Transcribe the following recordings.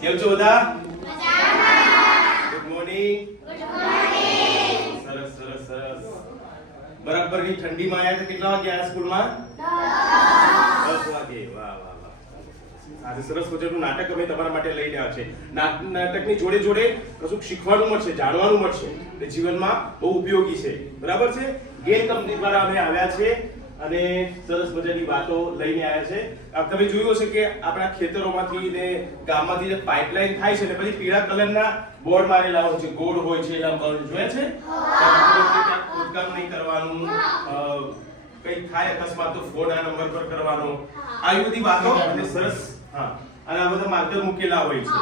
કેમ છો બધા? Good morning. સરસ સરસ સરસ. બરાબરની ઠંડીમાં આવ્યા તો કેટલા વાગે આવ્યા સ્કૂલમાં? 10 વાગે. વાહ વાહ વાહ. આજે સરસ મજાનું નાટક અમે તમારા માટે લઈને આવ્યા છે. નાટકની જોડે જોડે કશું શીખવાનું મળશે, જાણવાનું મળશે. એ જીવનમાં બહુ ઉપયોગી છે. બરાબર છે? ગેલ કંપની દ્વારા અમે આવ્યા છે અને સરસ મજાની વાતો લઈને આવ્યા છે. તમે જોયું હશે કે આપણા ખેતરોમાંથી ને ગામમાંથી જે પાઇપલાઇન થાય છે ને પછી પીળા કલરના બોર્ડ મારેલા હોય છે, ગોળ હોય છે, એના બોર્ડ જોયા છે? ખોદકામ નહીં કરવાનું, કઈ થાય અકસ્માત તો ફોન આ નંબર પર કરવાનો, આવી બધી વાતો અને સરસ હા અને આ બધા માર્ગદર્શન મૂકેલા હોય છે.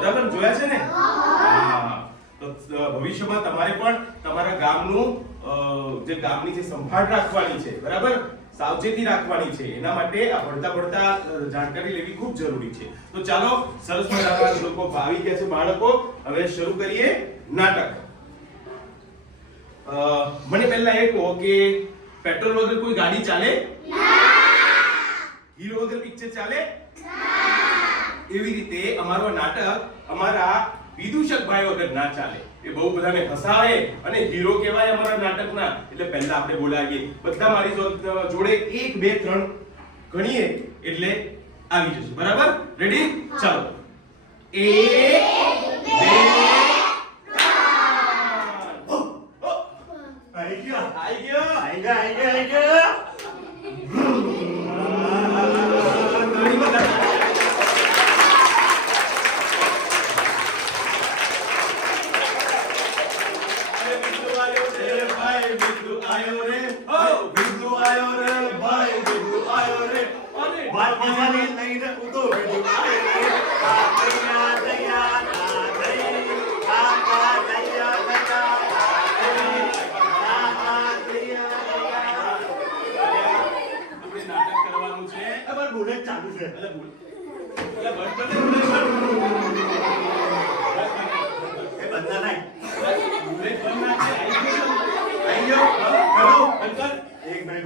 બરાબર જોયા છે ને? હા. તો ભવિષ્યમાં તમારે પણ તમારા ગામનું જે ગામની જે સંભાળ રાખવાની છે, બરાબર, સાવચેતી રાખવાની છે, એના માટે આ ભણતા જાણકારી લેવી ખૂબ જરૂરી છે. તો ચાલો સરસ મજાના લોકો આવી ગયા છે બાળકો, હવે શરૂ કરીએ નાટક. મને પહેલા એ કહો કે પેટ્રોલ વગર કોઈ ગાડી ચાલે? હીરો વગર પિક્ચર ચાલે? એવી રીતે અમારો નાટક અમારા વિદૂષક ભાઈ વગર ના ચાલે. એ બહુ બધાને હસાવે અને હીરો કહેવાય અમારા નાટકના. એટલે પહેલા આપણે બોલાવીએ. બધા મારી જોડે 1 2 3 ગણીએ એટલે આવી જશે. બરાબર? રેડી? ચાલો. 1 2 આઈ ગયો.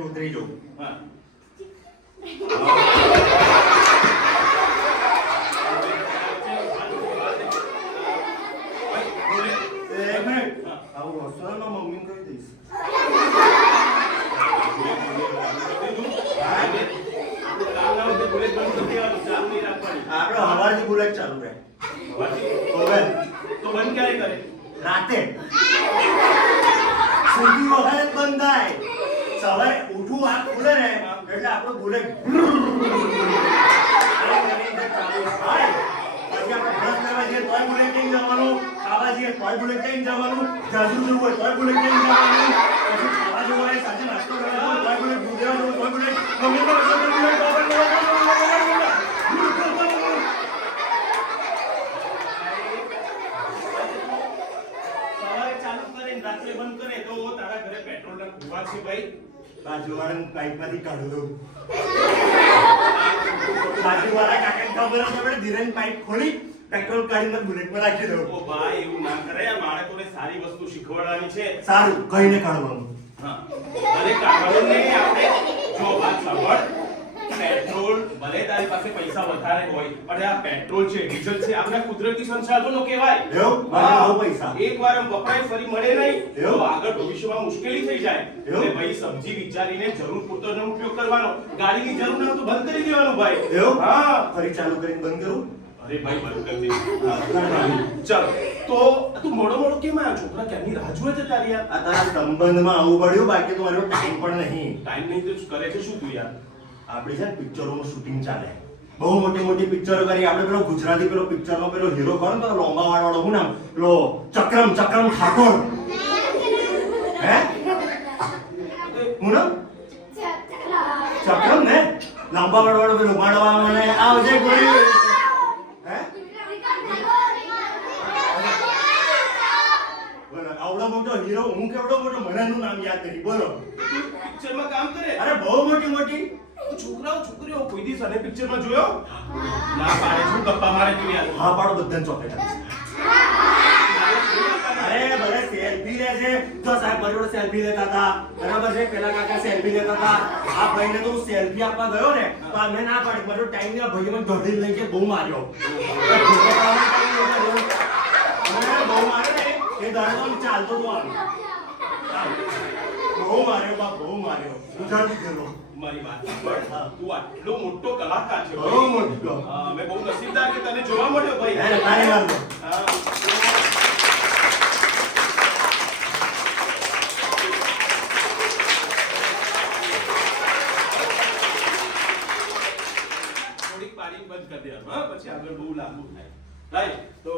ઉતરી જો. હા. બુલેટ ચાલુ રહે તો બંધ ક્યારે કરે? રાતે સુધી વખતે બંધ થાય. સવારે ઉઠું આંખ ખુલે ને એટલે આપણો બુલેટ બુલેટ લઈને જવાનું, ખાવા જઈએ તોય બુલેટ લઈને જવાનું, જાજુ જવું હોય તોય બુલેટ લઈને જવાનું, પછી ખાવા જવું હોય સાંજે નાસ્તો કરવાનો તોય બુલેટ, દૂધ લેવાનું તોય બુલેટ, રાત્રે બંધ કરે તો તારા ઘરે પેટ્રોલના કુવા છે ભાઈ? બાજુવાળાની પાઇપમાંથી કાઢો દો. બાજુવાળા કાકાને ખબર હશે આપણે ધીરેન પાઇપ ખોલી પેટ્રોલ કાઢીને બુલેટમાં રાખી દો. ઓ ભાઈ એવું ના કરે, આ બાળકોને સારી વસ્તુ શીખવાડવાની છે. સારું કહીને કાઢવાનું. હા અરે કાઢવાનું નહીં, આપણે જો વાત સાંભળ. પેટ્રોલ ભલે તારી પાસે પૈસા વધારે હોય પણ આ પેટ્રોલ છે, ડીઝલ છે, આપણા કુદરતી સંસાધનો કહેવાય. બહુ પૈસા એકવાર વપરાય ફરી મળે નહીં તો આગળ ભવિષ્યમાં મુશ્કેલી થઈ જાય. એટલે ભાઈ સમજી વિચારીને જરૂર પૂરતોનો ઉપયોગ કરવાનો. ગાડીની જરૂર ના તો બંધ કરી દેવાનું ભાઈ. હા ફરી ચાલુ કરીને બંધ કરું? અરે ભાઈ બંધ કરી દે. ચાલો તો તું મોડો કેમ આવ્યો? છોકરા ક્યાંની રાહ જોવે છે તારી? આ તારા સંબંધમાં આવું પડ્યું, બાકી તો મારો ટાઈમ પણ નહીં. ટાઈમ નહીં તો કરે છે શું તું યાર? આપણે છે ને પિક્ચરોનું શૂટિંગ ચાલે, બહુ મોટી પિક્ચરો કરી. આપણે પેલો ગુજરાતી પેલો પિક્ચરનો પેલો હીરો ખરો ને, લોંબા વાળો હું નામ, પેલો ચક્રમ ઠાકોર. હે હું નામ ચક્રમ ને, લાંબા વાળો પેલો માડવા મને આવજે ગોળી. હે બોલો આવડો મોટો હીરો હું, કેવડો મોટો, મને એનું નામ યાદ નથી. બોલો પિક્ચરમાં કામ કરે? અરે બહુ મોટી છોકરીઓ કોઈ દિવસ આને પિક્ચરમાં જોયો? ના પાડે છું, ગપ્પા મારે તું યાર. હા પાડો બધાને ચોકલેટ આપે. અરે ભલે સેલ્ફી લે છે તો સાહેબ મારી જોડે સેલ્ફી લેતા હતા, બરાબર છે? પેલા કાકા સેલ્ફી લેતા હતા. આ ભાઈને તો હું સેલ્ફી આપવા ગયો ને તો મેં ના પાડી. મારો ટાઈમ ને ભાઈએ મને ગઢી લઈ કે બહુ માર્યો. હાલતો તો આવી. બહુ માર્યો બાપ, બહુ માર્યો. ગુજરાતી ગયેલો. મારી વાત સાંભળ. તું આટલો મોટો કલાકાર છે બહુ મોટો. મેં બહુ નસીબદાર કે તને જોવા મળ્યો ભાઈ. તારી વાત. હા. થોડીક પાડી બંધ કરી દેવાનું, હા? પછી આગળ બહુ લાંબુ થાય. રાઈટ. તો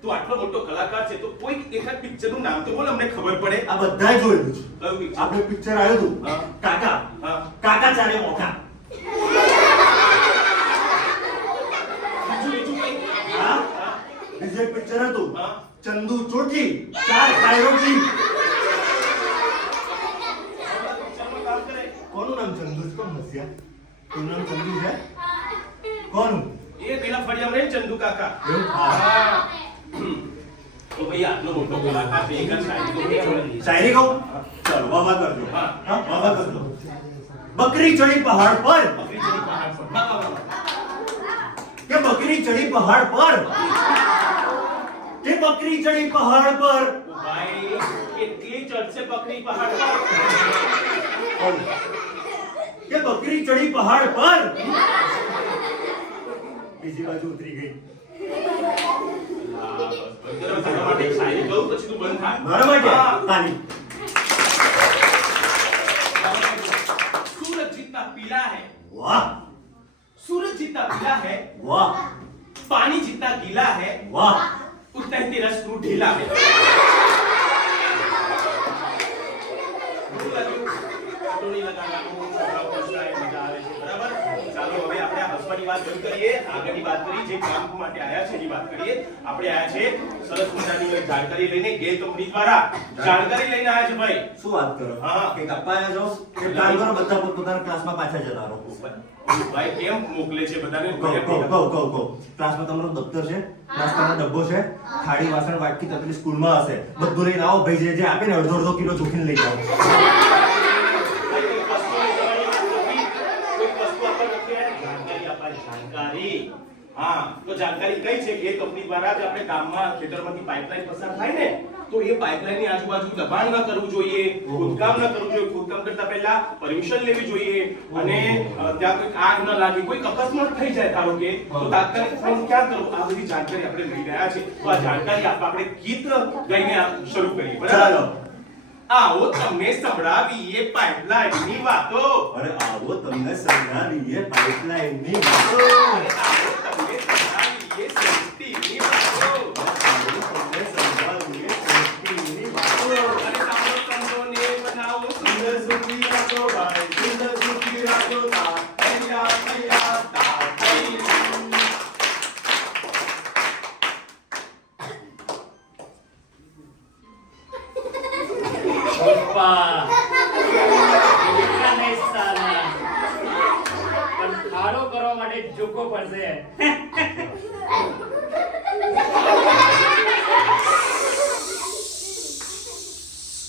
તું આટલો મોટો કલાકાર છે તો કોઈ એકાદ પિક્ચર નું નામ તો બોલ, અમને ખબર પડે. આ બધાય જોયેલું છે. કયું picture? આપણે પિક્ચર આવ્યું હતું હા. કાકા. હા. કાકા ચારે મોટા. બીજું કઈ? હા? હા. બીજું એક પિક્ચર હતું હા. ચંદુ ચોટલી ચાર ખાય રોટલી. પિક્ચરમાં કામ કરે. કોનું નામ ચંદુ છે? કોણ હસ્યા? કોનું નામ ચંદુ છે? કોનું? એ પેલા ફળિયામાં રહે ને ચંદુ કાકા. એવું? હા. તો ભાઈ આટલો મોટો કલાકાર છે, એક જ શાયરી તો નહીં. શાયરી કહું? ચાલો વાવા કરજો. હા. હા, વાવા કરજો. બકરી ચડી પહાડ પર બકરી ચડી પહાડ પર. વાહ, વાહ, વાહ. કે બકરી ચડી પહાડ પર કે બકરી ચડી પહાડ પર. ઓ ભાઈ કેટલી ચડશે બકરી પહાડ પર? કે બકરી ચડી પહાડ પર બીજી બાજુ ઉતરી ગઈ. હા, બસ. તારા માટે એક શાયરી કહું પછી તું બંધ થા. મારા માટે હા. તાલી. सूरज जितना पीला है, વાહ सूरज जितना पीला है, વાહ पानी जितना गीला है, વાહ. उतना ही तेरा स्क्रू ढीला है. તો નહીં લગાડવાનું, છોકરાઓ પૂછતા હોય, મજા આવે છે, બરાબર? ચાલો હવે આપણે આ હસવાની વાત બંધ કરીએ, આગળની વાત કરીએ, જે કામ માટે આયા છે એની વાત કરીએ. આપણે આયા છે સરસ મજાની એક જાણકારી લઈને, ગેલ કંપની દ્વારા જાણકારી લઈને આયા છે ભાઈ. શું વાત કરો? હા. કે કપ્પા જો એક કામ કરો, બધા પોતપોતાના ક્લાસમાં પાછા જતા રહો. ભાઈ કેમ મોકલે છે બધાને? કહો ક્લાસમાં તમારો દફતર છે, નાસ્તાનો ડબ્બો છે, થાળી વાસણ વાટકી તપેલી સ્કૂલમાં હશે, બધું લઈને આવો. ભાઈ જે આપે ને અડધો કિલો ચોખીને લઈ જાઓ. જાણકારી. હા, તો જાણકારી કઈ છે કે એ કંપની દ્વારા જ આપણે ગામમાં ખેતરમાંથી પાઇપલાઇન પસાર થાય ને, તો એ પાઇપલાઇન ની આજુબાજુ દબાણ ન કરવું જોઈએ, ખોદકામ ન કરવું જોઈએ. ખોદકામ કરતા પહેલા પરમિશન લેવી જોઈએ અને ત્યાં કોઈ આગ ન લાગે, કોઈ અકસ્માત થઈ જાય ધારો કે, તો તાત્કાલિક ફોન ક્યાં કરવો, આ બધી જાણકારી આપણે લઈ રહ્યા છે. તો આ જાણકારી આપણે ગીત ગાઈને શરૂ કરીએ, બરાબર? ચાલો. આવો તમને સંભળાવીએ પાઇપલાઇનની વાતો. અરે આવો તમને સંભળાવીએ પાઇપલાઇનની વાતો. અરે આવો તમને સંભળાવીએ સેફટીની વાતો. આવો તમને સંભળાવીએ સેફટીની વાતો. અને સાંભળો સંતોને બનાવો સુંદર સુખી રાતો ભાઈ, સુંદર સુખી રાતો તા હૈયા હૈયા તા હૈ. પપ્પા એટલા નહીં સાલા, પણ ખાડો કરવા માટે ઝૂકો પડશે.